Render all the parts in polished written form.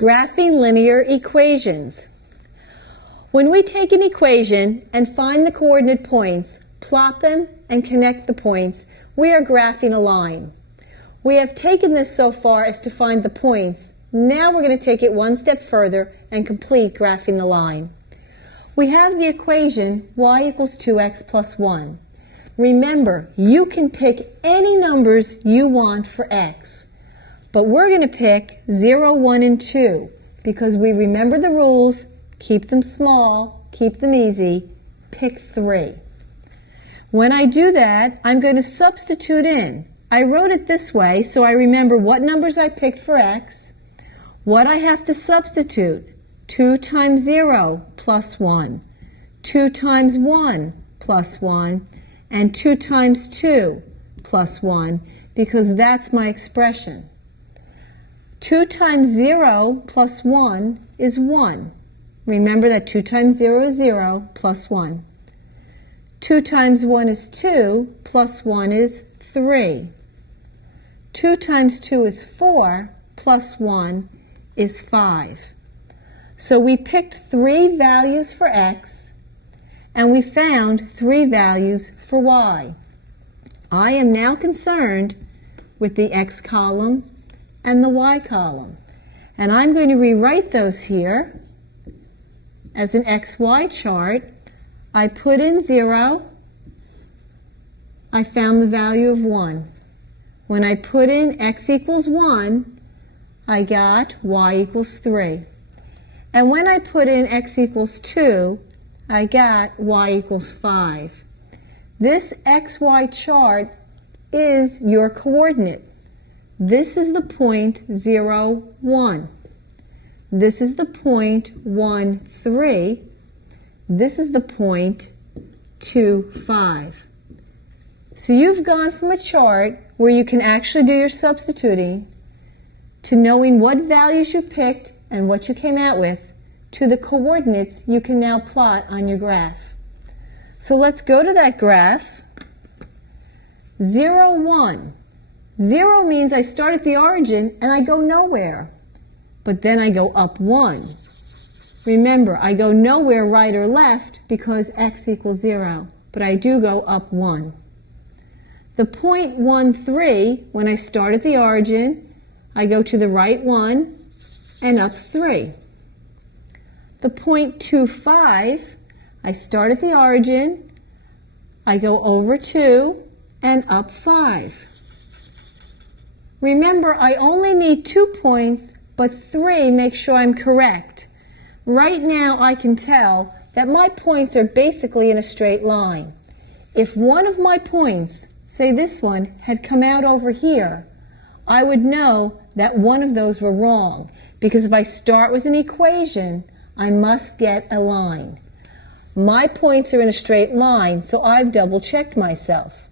Graphing linear equations. When we take an equation and find the coordinate points, plot them, and connect the points, we are graphing a line. We have taken this so far as to find the points. Now we're going to take it one step further and complete graphing the line. We have the equation y equals 2x plus 1. Remember, you can pick any numbers you want for x. But we're going to pick 0, 1, and 2 because we remember the rules, keep them small, keep them easy, pick 3. When I do that, I'm going to substitute in. I wrote it this way so I remember what numbers I picked for x, what I have to substitute, 2 times 0 plus 1, 2 times 1 plus 1, and 2 times 2 plus 1 because that's my expression. 2 times 0 plus 1 is 1. Remember that 2 times 0 is 0 plus 1. 2 times 1 is 2 plus 1 is 3. 2 times 2 is 4 plus 1 is 5. So we picked 3 values for x and we found 3 values for y. I am now concerned with the x column and the y column. And I'm going to rewrite those here as an xy chart. I put in 0. I found the value of 1. When I put in x equals 1, I got y equals 3. And when I put in x equals 2, I got y equals 5. This xy chart is your coordinate. This is the point 0, 1. This is the point 1, 3. This is the point 2, 5. So you've gone from a chart where you can actually do your substituting to knowing what values you picked and what you came out with to the coordinates you can now plot on your graph. So let's go to that graph. 0, 1. 0 means I start at the origin and I go nowhere, but then I go up 1. Remember, I go nowhere right or left because x equals 0, but I do go up 1. The point 1, 3, when I start at the origin, I go to the right 1 and up 3. The point 2, 5, I start at the origin, I go over 2 and up 5. Remember, I only need 2 points, but 3 make sure I'm correct. Right now, I can tell that my points are basically in a straight line. If one of my points, say this one, had come out over here, I would know that one of those were wrong, because if I start with an equation, I must get a line. My points are in a straight line, so I've double-checked myself.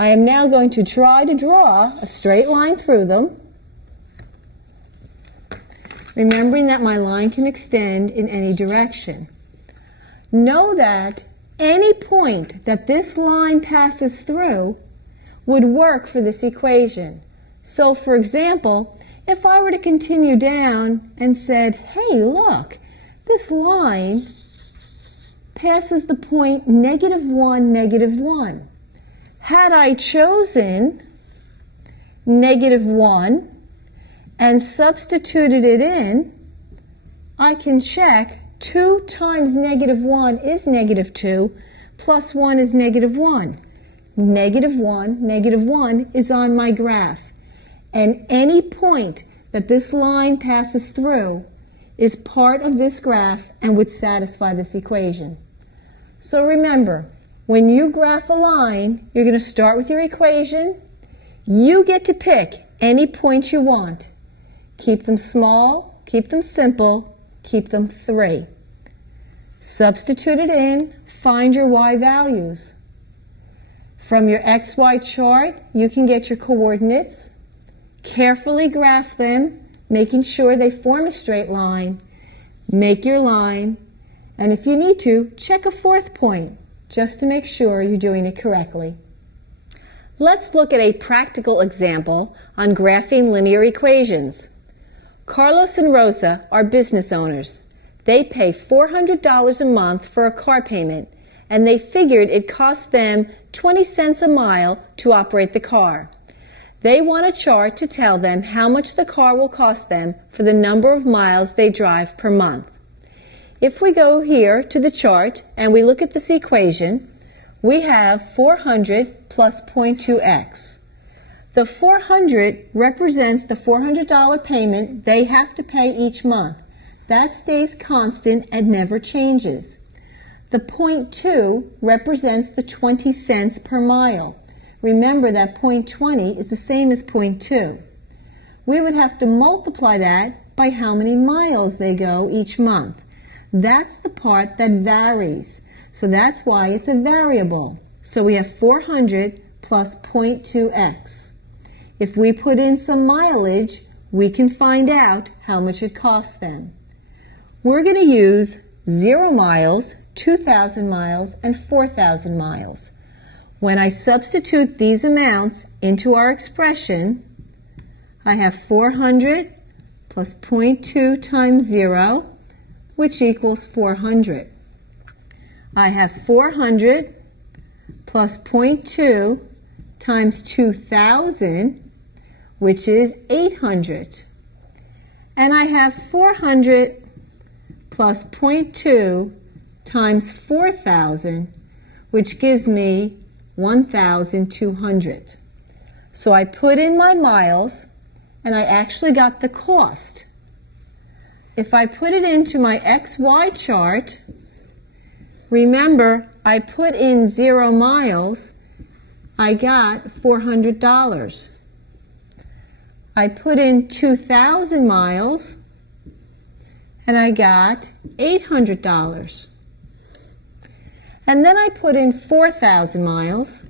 I am now going to try to draw a straight line through them, remembering that my line can extend in any direction. Know that any point that this line passes through would work for this equation. So, for example, if I were to continue down and said, hey, look, this line passes the point -1, -1. Had I chosen -1 and substituted it in, I can check 2 times -1 is -2, plus 1 is -1. -1, -1 is on my graph. And any point that this line passes through is part of this graph and would satisfy this equation. So remember, when you graph a line, you're going to start with your equation. You get to pick any point you want. Keep them small, keep them simple, keep them 3. Substitute it in, find your y values. From your xy chart, you can get your coordinates. Carefully graph them, making sure they form a straight line. Make your line, and if you need to, check a 4th point, just to make sure you're doing it correctly. Let's look at a practical example on graphing linear equations. Carlos and Rosa are business owners. They pay $400 a month for a car payment, and they figured it cost them 20 cents a mile to operate the car. They want a chart to tell them how much the car will cost them for the number of miles they drive per month. If we go here to the chart and we look at this equation, we have 400 plus 0.2x. The 400 represents the $400 payment they have to pay each month. That stays constant and never changes. The 0.2 represents the 20 cents per mile. Remember that 0.20 is the same as 0.2. We would have to multiply that by how many miles they go each month. That's the part that varies. So that's why it's a variable. So we have 400 plus 0.2x. If we put in some mileage, we can find out how much it costs them. We're going to use 0 miles, 2,000 miles, and 4,000 miles. When I substitute these amounts into our expression, I have 400 plus 0.2 times 0, which equals 400. I have 400 plus 0.2 times 2,000, which is 800. And I have 400 plus 0.2 times 4,000, which gives me 1,200. So I put in my miles, and I actually got the cost. If I put it into my XY chart, remember I put in 0 miles, I got $400. I put in 2,000 miles, and I got $800. And then I put in 4,000 miles,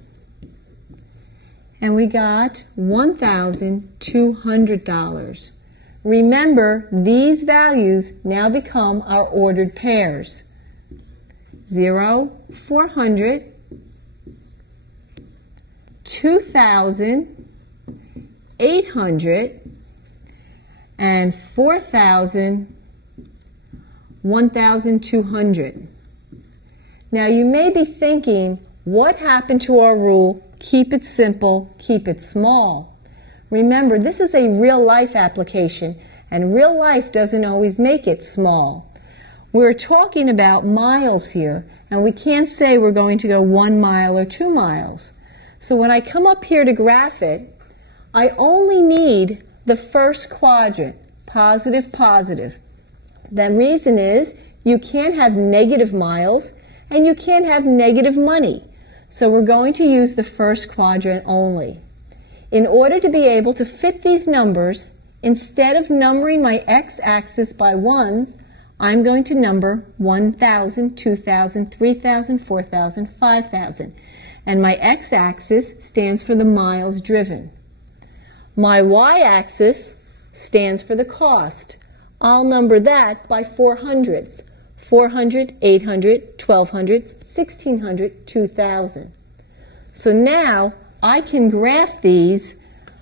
and we got $1,200. Remember, these values now become our ordered pairs. 0, 400, 2,000, 800, and 4,000, 1,200. Now you may be thinking, what happened to our rule, keep it simple, keep it small? Remember, this is a real-life application, and real life doesn't always make it small. We're talking about miles here, and we can't say we're going to go 1 mile or 2 miles. So when I come up here to graph it, I only need the first quadrant, positive, positive. The reason is you can't have negative miles, and you can't have negative money. So we're going to use the first quadrant only. In order to be able to fit these numbers, instead of numbering my x-axis by ones, I'm going to number 1,000, 2,000, 3,000, 4,000, 5,000. And my x-axis stands for the miles driven. My y-axis stands for the cost. I'll number that by 400s. 400, 800, 1,200, 1,600, 2,000. So now I can graph these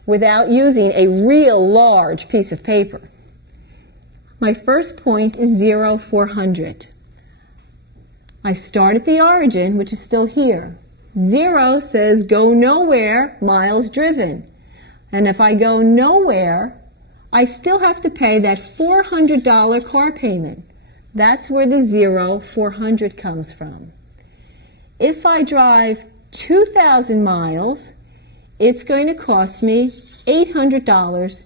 without using a real large piece of paper. My first point is 0, 400. I start at the origin, which is still here. 0 says go nowhere, miles driven. And if I go nowhere, I still have to pay that $400 car payment. That's where the 0, 400 comes from. If I drive 2,000 miles, it's going to cost me $800.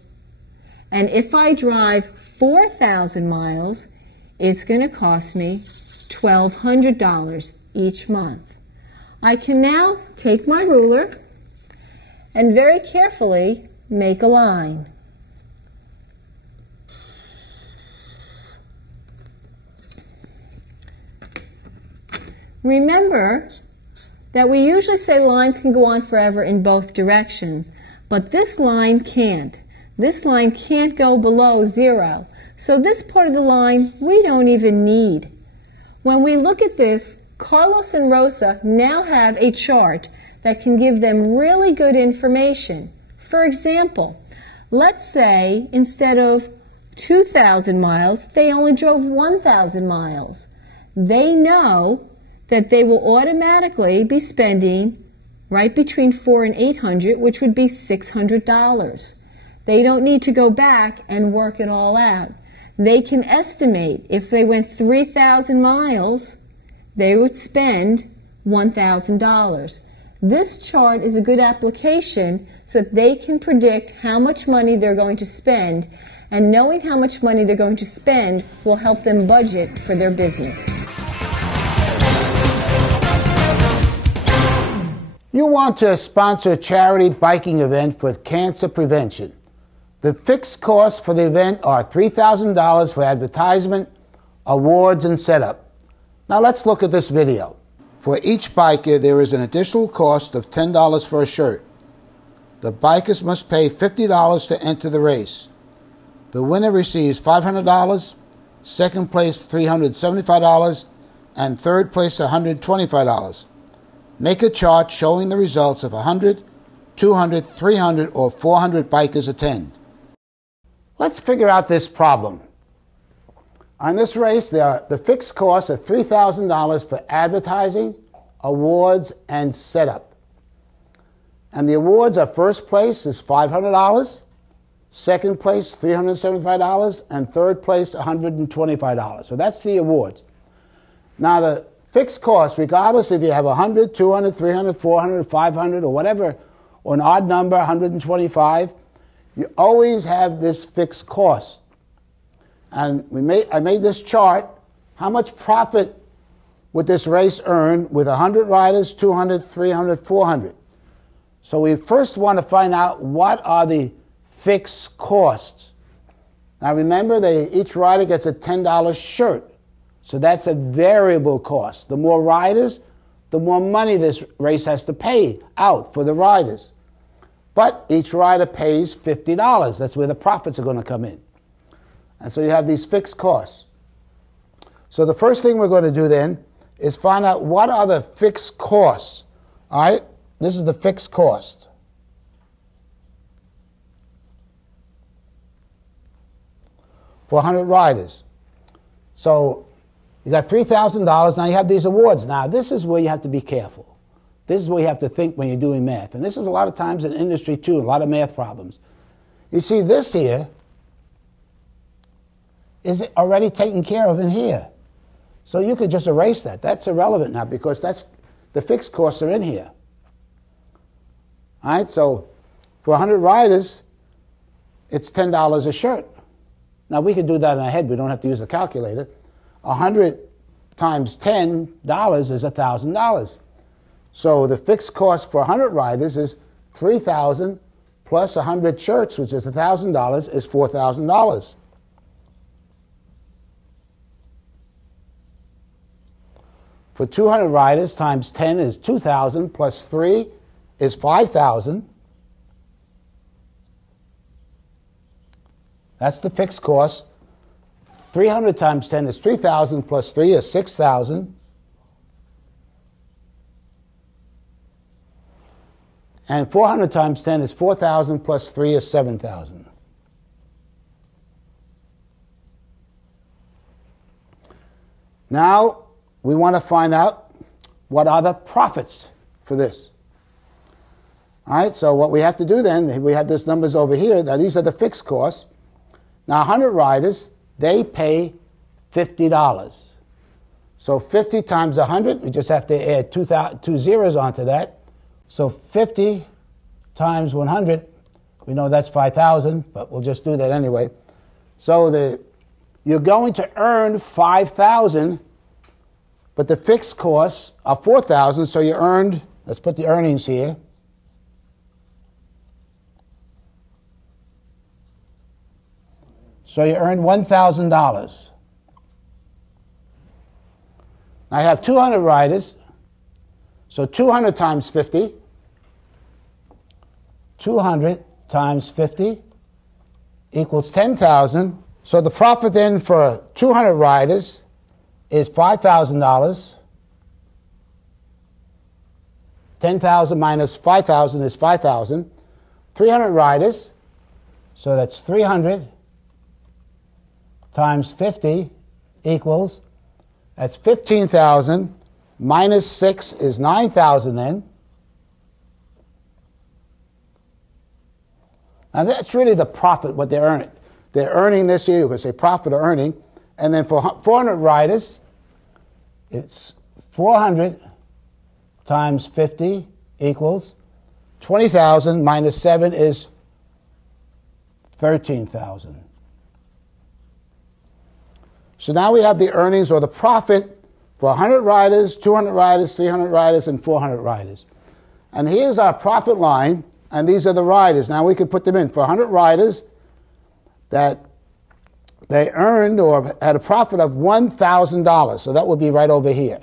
And if I drive 4,000 miles, it's going to cost me $1,200 each month. I can now take my ruler and very carefully make a line. Remember that we usually say lines can go on forever in both directions, but this line can't. This line can't go below 0. So this part of the line we don't even need. When we look at this, Carlos and Rosa now have a chart that can give them really good information. For example, let's say instead of 2,000 miles, they only drove 1,000 miles. They know that they will automatically be spending right between $400 and $800, which would be $600. They don't need to go back and work it all out. They can estimate if they went 3,000 miles, they would spend $1,000. This chart is a good application so that they can predict how much money they're going to spend, and knowing how much money they're going to spend will help them budget for their business. You want to sponsor a charity biking event for cancer prevention. The fixed costs for the event are $3,000 for advertisement, awards, and setup. Now let's look at this video. For each biker, there is an additional cost of $10 for a shirt. The bikers must pay $50 to enter the race. The winner receives $500, second place $375, and third place $125. Make a chart showing the results if 100, 200, 300, or 400 bikers attend. Let's figure out this problem. On this race, the fixed costs are $3,000 for advertising, awards, and setup. And the awards are first place is $500, second place $375, and third place $125. So that's the awards. Now the fixed cost, regardless if you have 100, 200, 300, 400, 500, or whatever, or an odd number, 125, you always have this fixed cost. And I made this chart. How much profit would this race earn with 100 riders, 200, 300, 400? So we first want to find out what are the fixed costs. Now remember, each rider gets a $10 shirt. So that's a variable cost. The more riders, the more money this race has to pay out for the riders. But each rider pays $50. That's where the profits are going to come in. And so you have these fixed costs. So the first thing we're going to do then is find out what are the fixed costs. All right? This is the fixed cost. For 100 riders. So you got $3,000. Now you have these awards. Now this is where you have to be careful. This is where you have to think when you're doing math. And this is a lot of times in industry too, a lot of math problems. You see this here is already taken care of in here. So you could just erase that. That's irrelevant now because the fixed costs are in here. All right, so for 100 riders, it's $10 a shirt. Now we could do that in our head. We don't have to use a calculator. 100 times $10 is $1,000. So the fixed cost for 100 riders is $3,000 plus 100 shirts, which is $1,000, is $4,000. For 200 riders, times 10 is 2,000, plus 3 is 5,000. That's the fixed cost. 300 times 10 is 3,000, plus 3 is 6,000. And 400 times 10 is 4,000, plus 3 is 7,000. Now, we want to find out what are the profits for this. All right, so what we have to do then, we have these numbers over here. Now, these are the fixed costs. Now, 100 riders, they pay $50. So 50 times 100, we just have to add two zeros onto that. So 50 times 100, we know that's 5,000, but we'll just do that anyway. So you're going to earn 5,000, but the fixed costs are 4,000, so you earned, let's put the earnings here. So you earned $1,000. I have 200 riders, so 200 times 50. 200 times 50 equals 10,000. So the profit then for 200 riders is $5,000. 10,000 minus 5,000 is 5,000. 300 riders, so that's 300 times 50 equals, that's 15,000 minus 6 is 9,000 then. Now that's really the profit, what they're earning. They're earning this year, you could say profit or earning. And then for 400 riders, it's 400 times 50 equals 20,000 minus 7 is 13,000. So now we have the earnings or the profit for 100 riders, 200 riders, 300 riders, and 400 riders. And here's our profit line, and these are the riders. Now we could put them in. For 100 riders that they earned or had a profit of $1,000, so that would be right over here.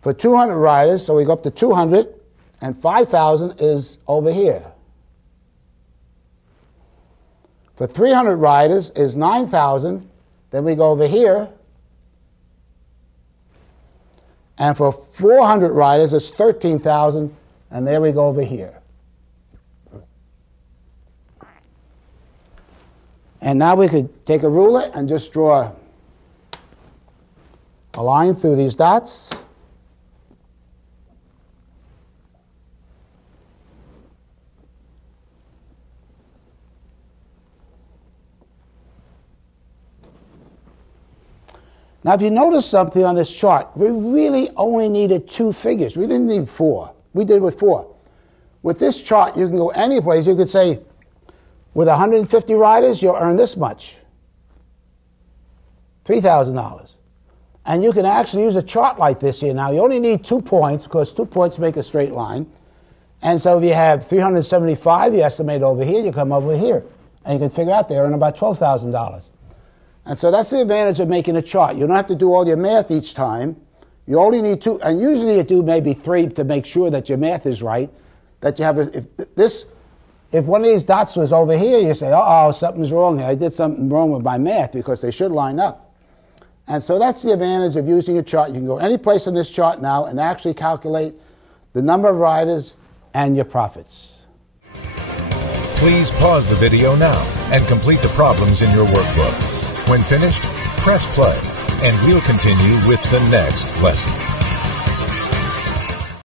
For 200 riders, so we go up to 200, and 5,000 is over here. For 300 riders is 9,000, then we go over here. And for 400 riders, it's 13,000, and there we go over here. And now we could take a ruler and just draw a line through these dots. Now, if you notice something on this chart, we really only needed 2 figures. We didn't need 4. We did with 4. With this chart, you can go any place. You could say, with 150 riders, you'll earn this much, $3,000. And you can actually use a chart like this here. Now, you only need 2 points, because 2 points make a straight line. And so if you have 375, you estimate over here, you come over here. And you can figure out they earn about $12,000. And so that's the advantage of making a chart. You don't have to do all your math each time. You only need 2, and usually you do maybe 3 to make sure that your math is right. That you have if one of these dots was over here, you say, uh-oh, something's wrong here. I did something wrong with my math, because they should line up. And so that's the advantage of using a chart. You can go any place on this chart now and actually calculate the number of riders and your profits. Please pause the video now and complete the problems in your workbook. When finished, press play, and we'll continue with the next lesson.